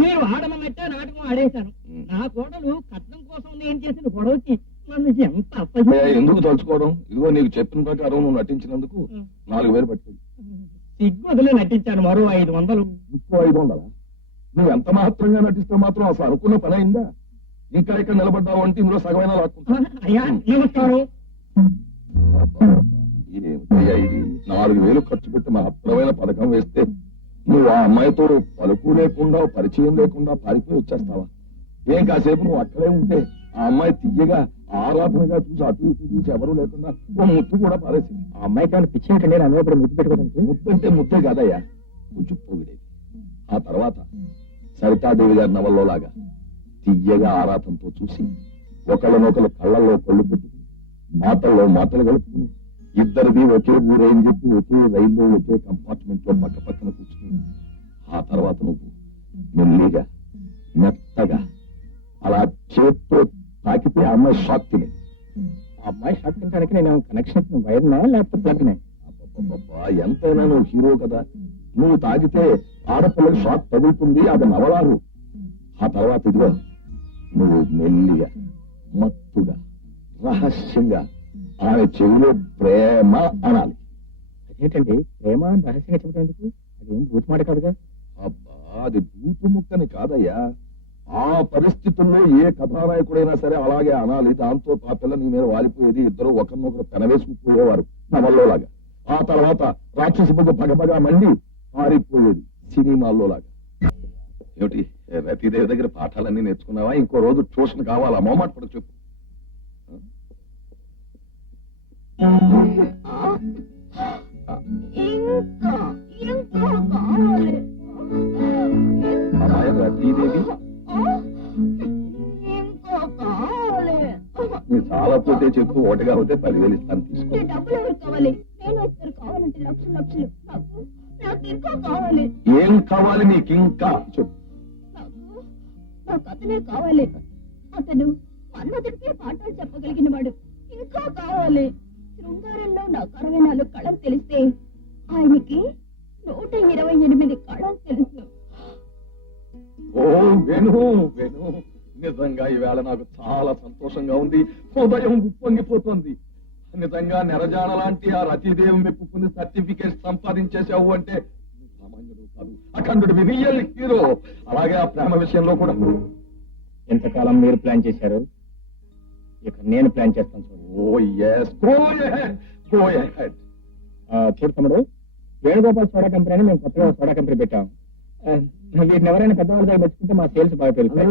మీరు ఆడమన్నట్టే నాటకం ఆడేశారు. నా కోడలు కట్నం కోసం నేను చేసిన గొడవకి నన్ను ఎంత ఎందుకు తలుచుకోవడం? ఇదిగో నీకు చెప్పిన ప్రకారం నువ్వు నటించినందుకు 4,000 పట్టుకోండి. సిగ్గు వదిలే నటించాను. మరో 500. ఇంకో 500? నువ్వు ఎంత మాత్రంగా నటిస్తే మాత్రం అసలు అనుకున్న పని అయిందా? ఇంకా ఇక్కడ నిలబడ్డావు అంటే ఇందులో సగమైనా లాక్కుంటా. అయ్యా నమస్కారం. ఏమిటయ్యా ఇది? 4,000 ఖర్చు పెట్టి మహత్తరమైన పథకం వేస్తే నువ్వు ఆ అమ్మాయితో పలుకు లేకుండా పరిచయం లేకుండా పారిపోయి వచ్చేస్తావా? ఏం కాసేపు నువ్వు అక్కడే ఉంటే ఆ అమ్మాయి తీయగా ఆరాధనగా చూసి అటు ఇటు చూసి ఎవరు లేకుండా ఓ ముత్తు కూడా పారేసింది. ఆ అమ్మాయికి ఏమైనా పిచ్చి ఏంటండి? నా మీద ముద్దు పెట్టుకోవడానికి. ముద్దు అంటే ముద్దే కాదయ్యా, కొంచెం పొగిడేది. ఆ తర్వాత సరితాదేవి గారి నవల్లో లాగా తీయగా ఆరాధనతో చూసి ఒకళ్ళనొకరు కళ్ళల్లో కళ్ళు పెట్టుకుని మాటల్లో మాటలు కలుపుకుని ఇద్దరిది ఒకే ఊరేం చెప్పి ఒకే రైల్లో ఒకే కంపార్ట్మెంట్ లో పక్క పక్కన కూర్చుని ఆ తర్వాత నువ్వు మెల్లిగా మెత్తగా అలా చేత్తో తాకితే ఆ అమ్మాయి షాక్ తినేది. ఆ అమ్మాయి షాక్ తినడానికి నేను కనెక్షన్ వైర్నా లేకపోతే ప్లగ్నే? ఎంతైనా నువ్వు హీరో కదా, నువ్వు తాగితే ఆడపిల్లకి షాక్ తగులుతుంది, అది నవలారు. ఆ తర్వాత ఇదిగో నువ్వు మెల్లిగా మత్తుగా రహస్యంగా ఆమె చెవిలో ప్రేమ అనాలి. అదేంటండి ప్రేమ రహస్యంగా చెప్పేందుకు? అదేం బూతు మాట కాదుగా. అబ్బా, అది బూతు ముక్కని కాదయ్యా. ఆ పరిస్థితుల్లో ఏ కథానాయకుడైనా సరే అలాగే అనాలి. దాంతో ఆ పిల్ల నీ మీద వాలిపోయేది, ఇద్దరు ఒకరినొకరు పెనవేసుకుపోయేవారు నవల్లో లాగా. ఆ తర్వాత రాక్షసి బొగ్గు పగపగా మండి పారిపోయేది సినిమాల్లో లాగా. ఏమిటి రతీదేవి దగ్గర పాఠాలన్నీ నేర్చుకున్నావా? ఇంకో రోజు ట్యూషన్ కావాలా? మొహమాట పడ చెప్పు. అమ్మాయి రతీదేవి నీ చాలా పోతే చెప్పు, ఒకటిగా అవుతే 10,000 ఇస్తాను, తీసుకో. డబ్బులు ఎవరు కావాలి? నేను ఇస్తారు. కావాలంటే లక్షలు లక్షలు. నాకు ఇంకా కావాలి. ఏం కావాలి నీకు ఇంకా చెప్పు. నాకు అతనే కావాలి. అతను మన్మధుడికి పాఠాలు చెప్పగలిగిన వాడు. ఇంకా కావాలి. శృంగారంలో నాకు 64 కళలు తెలిస్తే ఆయనకి 128 కళలు తెలుసు. ఓ వేణు వేణు, నిజంగా ఈవేళ నాకు చాలా సంతోషంగా ఉంది. హృదయం ఉప్పొంగిపోతుంది. నిజంగా నెరజాన లాంటి ఆ రతీదేవి మెప్పుకుని సర్టిఫికేట్ సంపాదించేసావు అంటే సామాన్యుడు కాదు, అఖండుడు, రియల్ హీరో. అలాగే ఆ ప్రేమ విషయంలో కూడా. ఎంతకాలం మీరు ప్లాన్ చేశారు? ఇక నేను ప్లాన్ చేస్తాను. ఓ yes, go ahead, go ahead. చూడు తమ్ముడు, వేణుగోపాల్ సోడా కంపెనీ అని మేము కొత్తగా సోడా కంపెనీ పెట్టాం. వీటిని ఎవరైనా పెద్దవాళ్ళ దగ్గర మెచ్చుకుంటే మా సేల్స్ బాగా పెరుగుతాయి.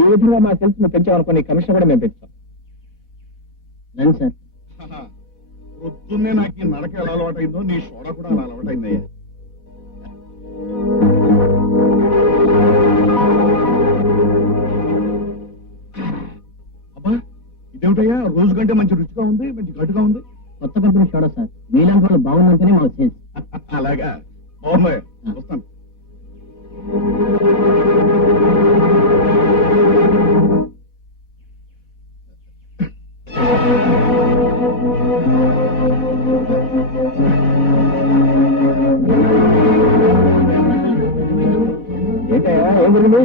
ఈ విధంగా మా సేల్స్ మేము పెంచామనుకోని కమిషన్ కూడా మేము పెంచుతాం. రండి సార్. పొద్దున్నే నాకు ఈ నడక ఎలా అలవాటైందో నీ సోడా కూడా అలా అలవాటైందయ్యా. అబ్బా, ఇదేమిటయ్యా రోజు కంటే మంచి రుచిగా ఉంది, మంచి ఘటుగా ఉంది. కొత్త కంపెనీ సోడా సార్. మీలాంటి వాళ్ళు బాగుందంటేనే మా సేల్స్. అలాగా బాగున్నాయి, వస్తాను. ఏంటయ్యా ఏం జరిగింది?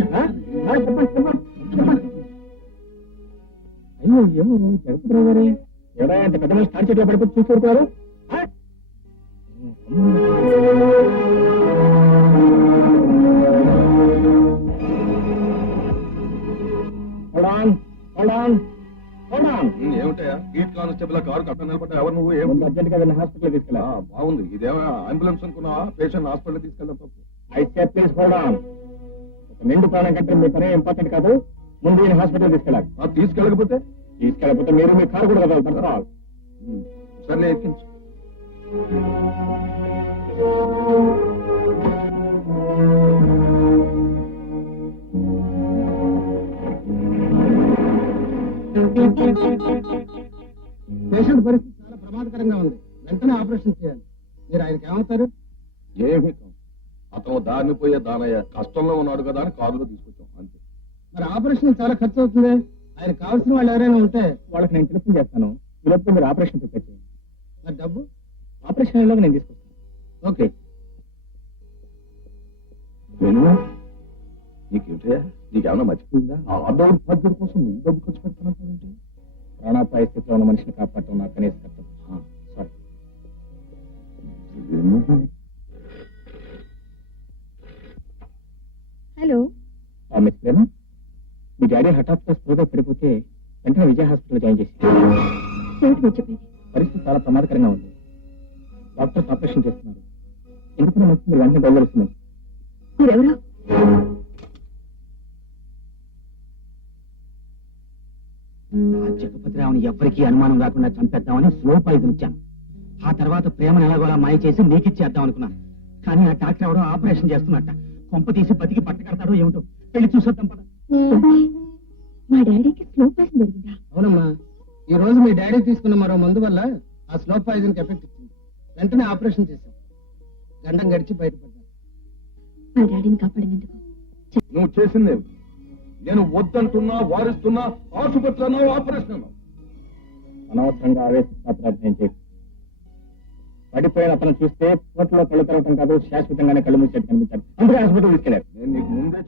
అయ్యో ఏమో జరుగుతున్నారు గారే. ఎవరా అంత పెద్ద మనిషి తాడి చెట్లు పడిపోయి చూసుకుంటున్నారు? ఏమిటయా గేట్ కానిస్టేబుల్ కారు కట్ట నిలబడ్డా? ఎవరు నువ్వు? ఏముంది అర్జెంట్ గా హాస్పిటల్ తీసుకెళ్ళా? బాగుంది. ఇదేమో అంబులెన్స్ అనుకున్నావా? పేషెంట్ హాస్పిటల్ తీసుకెళ్ళడం తప్పు. అయితే ప్లీజ్ హోల్డ్ ఆన్. ఒక నిండు ప్రాణం కంటే మీ పనే ఇంపార్టెంట్ కాదు. ముందు ఈయన హాస్పిటల్ తీసుకెళ్ళాలి. తీసుకెళ్ళకపోతే మీరు మీ కారు కూడా కదా. సర్లే, ఎక్కించు. పేషెంట్ పరిస్థితి చాలా ప్రమాదకరంగా ఉంది. వెంటనే ఆపరేషన్ చేయాలి. మీరు ఆయనకి ఏమవుతారు? ఏమి అతను దారిని పోయే దానయ్య, కష్టంలో ఉన్నాడు కదా అని కారులో తీసుకొచ్చాం అంతే. మరి ఆపరేషన్ చాలా ఖర్చు అవుతుంది. ఆయన కావాల్సిన వాళ్ళు ఎవరైనా ఉంటే వాళ్ళకి నేను టెలిఫోన్ చేస్తాను. ఈలోపు మీరు ఆపరేషన్ ప్రిపేర్ చేయండి. మరి డబ్బు? ఆపరేషన్ నేను తీసుకొస్తాను. ఓకే. వేణు నీకేమిటా నీకేమన్నా మర్చిపోయిందా ఆ దౌర్భాగ్యం కోసం నువ్వు డబ్బు ఖర్చు పెడతానంటే ప్రాణాపాయ స్థితిలో ఉన్న మనిషిని కాపాడటం నా కనీస కర్తవ్యం. సారీ. హలో మిస్ ప్రేమ, మీ డాడీ హఠాత్తుగా స్పృహ పడిపోతే వెంటనే విజయ హాస్పిటల్ జాయిన్ చేసి ఏమిటి మీరు చెప్పేది? పరిస్థితి చాలా ప్రమాదకరంగా ఉంది. డాక్టర్స్ ఆపరేషన్ చేస్తున్నారు. ఎందుకంటే మీరు వెంటనే బయలుదేరుతున్నారు. మీరెవరు? ఆ జగపతిరావుని ఎవ్వరికీ అనుమానం రాకుండా చంపేద్దామని స్లో పాయిజన్ ఇచ్చాను. ఆ తర్వాత ప్రేమను ఎలాగోలా మాయ చేసి నీకిచ్చేద్దాం అనుకున్నాను. కానీ ఆ డాక్టర్ ఎవడో ఆపరేషన్ చేస్తున్నట్ట. కొంప తీసి బతికి పట్టకడతాడో ఏమిటో. పెళ్లి చూసొద్దాం పద. మా డాడీకి స్లో పాయిజన్ జరిగిందా? అవునమ్మా, ఈ రోజు మీ డాడీ తీసుకున్న మరో మందు వల్ల ఆ స్లో పాయిజన్ ఎఫెక్ట్ ఇచ్చింది. వెంటనే ఆపరేషన్ చేశాం. గండం గడిచి బయటపడ్డారు. మా డాడీని కాపాడినందుకు నువ్వు చేసిందే నేను వద్దంటున్నా వారిస్తున్నా ఆసుపత్రి అన్నావు ఆపరేషన్ అన్నావు. అనవసరంగా ఆవేశపాత్రాభినయం చేసి పడిపోయిన అతను చూస్తే కోర్టులో కళ్ళు తెరవటం కాదు, శాశ్వతంగానే కళ్ళు మూసేట్టు కనిపించాడు. అందుకే హాస్పిటల్ తీసుకెళ్లారు. నేను నీకు ముందే